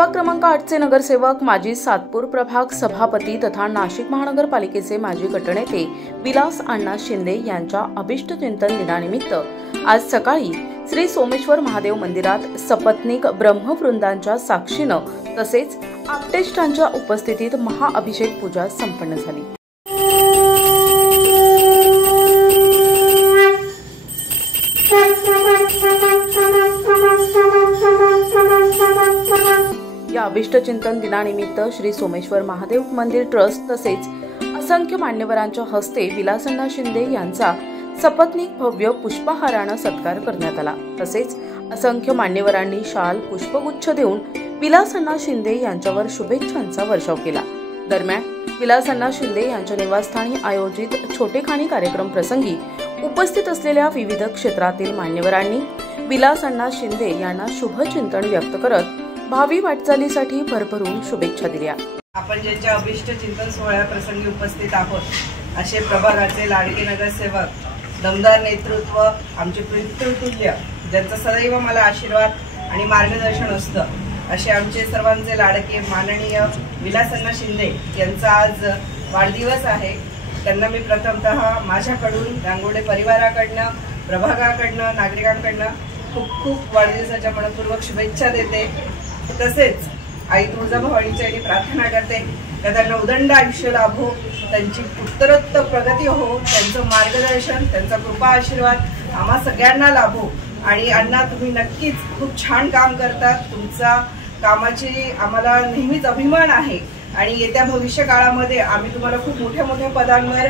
प्रभाग क्रमांक 8 चे नगरसेवक, माजी सातपूर प्रभाग सभापती तथा नाशिक महानगरपालिकेचे माजी गटनेते विलास अण्णा शिंदे यांच्या अभिष्टचिंतन दिनानिमित्त आज सकाळी श्री सोमेश्वर महादेव मंदिरात सपत्नीक ब्रह्मवृंदांच्या साक्षीनं तसेच आपटेष्टांच्या उपस्थितीत महाअभिषेक पूजा संपन्न झाली। या अभिष्टचिंतन दिनानिमित्त श्री सोमेश्वर महादेव मंदिर ट्रस्ट तसेच असंख्य मान्यवरांच्या हस्ते विलास अण्णा शिंदे यांचा सपत्नीक भव्य पुष्पहाराने सत्कार करण्यात आला। तसेच असंख्य मान्यवरांनी शाल पुष्पगुच्छ देऊन विलास अण्णा शिंदे यांच्यावर शुभेच्छांचा वर्षाव केला। दरम्यान विलास अण्णा शिंदे यांच्या निवासस्थानी आयोजित छोटेखानी कार्यक्रम प्रसंगी उपस्थित असलेल्या विविध क्षेत्रातील मान्यवरांनी विलास अण्णा शिंदे यांना शुभचिंतन व्यक्त करत भावी वाटचालीसाठी भरभरून शुभेच्छा दिल्या। आपण ज्यांच्या अभिष्ट चिंतन सोहळ्या प्रसंगी उपस्थित आहोत असे प्रभागाचे लाडके नगरसेवक, दमदार नेतृत्व, आमचे पितृतुल्य, ज्यांचा सदैव मला आशीर्वाद आणि मार्गदर्शन असतं असे आमचे सर्वांचे लाडके माननीय विलास अण्णा शिंदे यांचा आज वाढदिवस आहे। त्यांना मी प्रथमतः माझ्याकडून गांगोडे परिवाराकडनं, प्रभागाकडनं, नागरिकांकडनं खूप खूप वाढदिवसाच्या मनपूर्वक शुभेच्छा देते। तसेच आई तुळजाभवानीच्या प्रार्थना करते की त्यांना उदंड आयुष्य लाभो, त्यांची उत्तरोत्तर प्रगती हो, त्यांचं मार्गदर्शन, त्यांचा कृपा आशीर्वाद आम्हा सगळ्यांना लाभो। आणि अण्णा, तुम्ही नक्कीच खूप छान काम करतात, तुमचा कामाची आम्हाला नेहमीच अभिमान आहे आणि येत्या भविष्य काळामध्ये आम्ही तुम्हाला खूप मोठ्या मोठ्या पदांवर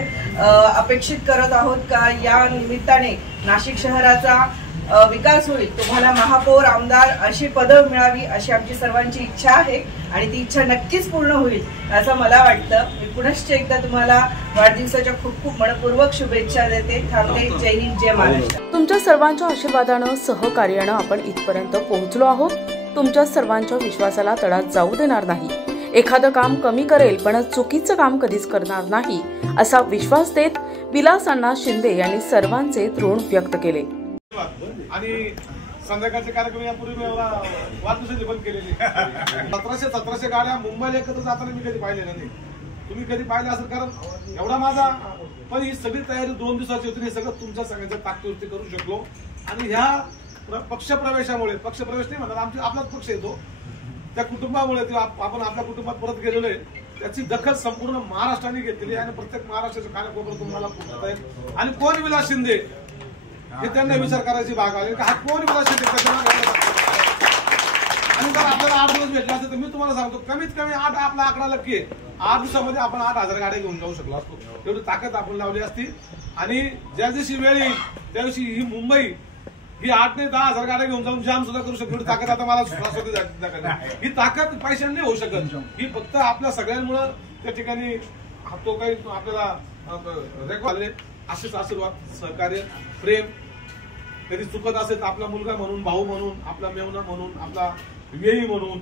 अपेक्षित करत आहोत का या निमित्ताने नाशिक शहराचा विकास होईल, तुम्हाला महापौर, आमदार अशी पदं मिळावी अशी आमची सर्वांची इच्छा आहे आणि ती इच्छा नक्कीच पूर्ण होईल असं मला वाटतं। मी पुनश्च एकदा तुम्हाला वाढदिवसाच्या खूप खूप मनपूर्वक शुभेच्छा देते। थांबते। जय हिंद, जय महाराष्ट्र। तुमच्या सर्वांच्या आशीर्वादानं, सहकार्यानं आपण इथपर्यंत पोहोचलो आहोत। तुमच्या सर्वांच्या विश्वासाला तडा जाऊ देणार नाही। एखादं काम कमी करेल पण चुकीचं काम कधीच करणार नाही असा विश्वास देत विलास अण्णा शिंदे यांनी सर्वांचे ऋण व्यक्त केले। आणि संध्याकाळचे कार्यक्रम यापूर्वी वाढदिवसाचे बंद केलेले 1700 गाड्या मुंबईला एकत्र जाताना मी कधी पाहिलेल्या नाही। तुम्ही कधी पाहिलं असेल, कारण एवढा माझा पण ही सगळी तयारी 2 दिवसाची होती। हे सगळं तुमच्या सगळ्यांच्या ताकदीवरती करू शकलो आणि ह्या पक्षप्रवेशामुळे, पक्षप्रवेश नाही म्हणतात, आमचा आपलाच पक्ष येतो, त्या कुटुंबामुळे आपण आपल्या कुटुंबात परत गेलेलो आहे। त्याची दखल संपूर्ण महाराष्ट्राने घेतली आणि प्रत्येक महाराष्ट्राच्या कानाकोपऱ्यात तुम्हाला पुरत आहे। आणि कोण विलास शिंदे हे त्यांना विचार करायची भाग आली की हा कोण विलास शिंदे, आणि जर आपल्याला 8 दिवस भेटले असते तर मी तुम्हाला सांगतो कमीत कमी 8 आपला आकडा नक्की आहे। 8 दिवसामध्ये आपण 8000 गाड्या घेऊन जाऊ शकलो असतो, एवढी ताकद आपण लावली असती। आणि ज्या दिवशी वेळ येईल त्या दिवशी ही मुंबई ही 8 ते 10,000 गाड्या घेऊन जाऊन जाम सुद्धा करू शकतो, एवढी ताकद आता मला स्वतः। ही ताकद पैशाने नाही होऊ शकत, ही फक्त आपल्या सगळ्यांमुळे त्या ठिकाणी तो काही आपल्याला रेकॉर्ड असेच आशीर्वाद, सहकार्य, प्रेम, कधी चुकत असेल तर आपला मुलगा म्हणून, भाऊ म्हणून, आपला मेवना म्हणून, आपला वेळी म्हणून,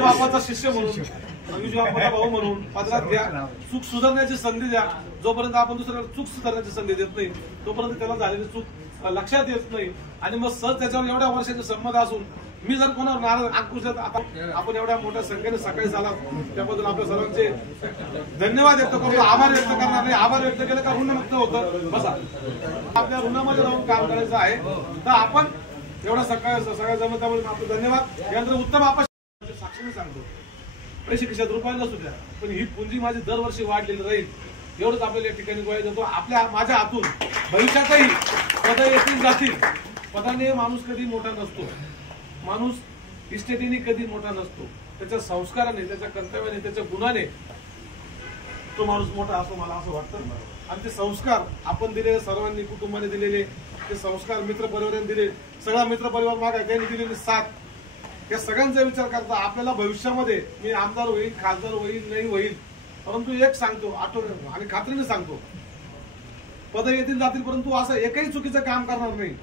बापाचा शिष्य म्हणून, बापाचा भाऊ म्हणून पदरात घ्या, चूक सुधारण्याची संधी द्या। जोपर्यंत आपण दुसऱ्याला चूक सुधारण्याची संधी देत नाही तोपर्यंत त्याला झालेली चूक लक्षात येत नाही आणि मग सहज त्याच्यावर एवढ्या वर्षाचे संबंध असून मी जर कोणावर नाराज अंकुश आपण एवढ्या मोठ्या संख्येने सकाळी झाला त्याबद्दल आपल्या सर्वांचे धन्यवाद व्यक्त करतो, आभार व्यक्त करणार नाही। आभार व्यक्त केलं का ऋणमुक्त होतं। बसा, आपल्या ऋणामध्ये राहून काम करायचं आहे तर आपण एवढा सगळ्या जमतामुळे आपलं धन्यवाद। यानंतर उत्तम आपण साक्षीने सांगतो, पैसे खिशात रुपये नसू द्या पण ही पुंजी माझी दरवर्षी वाढलेली राहील एवढंच आपल्याला या ठिकाणी ग्वाही देतो। माझ्या हातून भविष्यातही पदं येतील जातील। पदाने माणूस कधी मोठा नसतो, माणूस इस्टेटीने कधी मोठा नसतो, त्याच्या संस्काराने, त्याच्या कर्तव्याने, त्याच्या गुणाने तो माणूस मोठा असतो, मला असं वाटतं। आणि ते संस्कार आपण दिलेले, सर्वांनी कुटुंबाने दिलेले ते संस्कार, मित्रपरिवाराने दिले, सगळा मित्रपरिवार मागे त्यांनी दिलेली साथ, या सगळ्यांचा विचार करता आपल्याला भविष्यामध्ये मी आमदार होईल, खासदार होईल, नाही होईल, परंतु एक सांगतो आठवण आणि खात्रीने सांगतो, पद येतील जातील परंतु असं एकही चुकीचं काम करणार नाही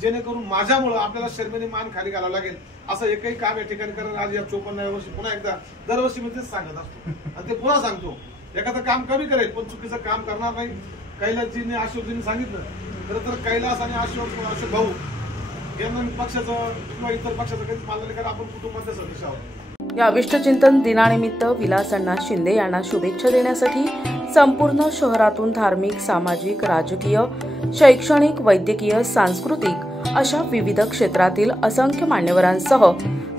जेणेकरून माझ्यामुळे आपल्याला शर्मेने मान खाली घालावं लागेल असं एकही काम या ठिकाणी करणार। आज या 54व्या वर्षी पुन्हा एकदा दरवर्षी मी तेच सांगत असतो आणि ते पुन्हा सांगतो, एखादं काम कमी करेल पण चुकीचं काम करणार नाही। कैलासजीने, अशोकजीने सांगितलं, खरं तर कैलास आणि अशोक भाऊ यांना मी पक्षाचं किंवा इतर पक्षाचं कधीच मानलं नाही, कारण आपण कुटुंबातले सदस्य आहोत. या अभिष्टचिंतन दिनानिमित्त विलास अण्णा शिंदे यांना शुभेच्छा देण्यासाठी संपूर्ण शहरातून धार्मिक, सामाजिक, राजकीय, शैक्षणिक, वैद्यकीय, सांस्कृतिक अशा विविध क्षेत्रातील असंख्य मान्यवरांसह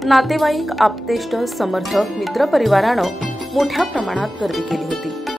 नातेवाईक, आप्तेष्ट, समर्थक, मित्रपरिवारानं मोठ्या प्रमाणात गर्दी केली होती.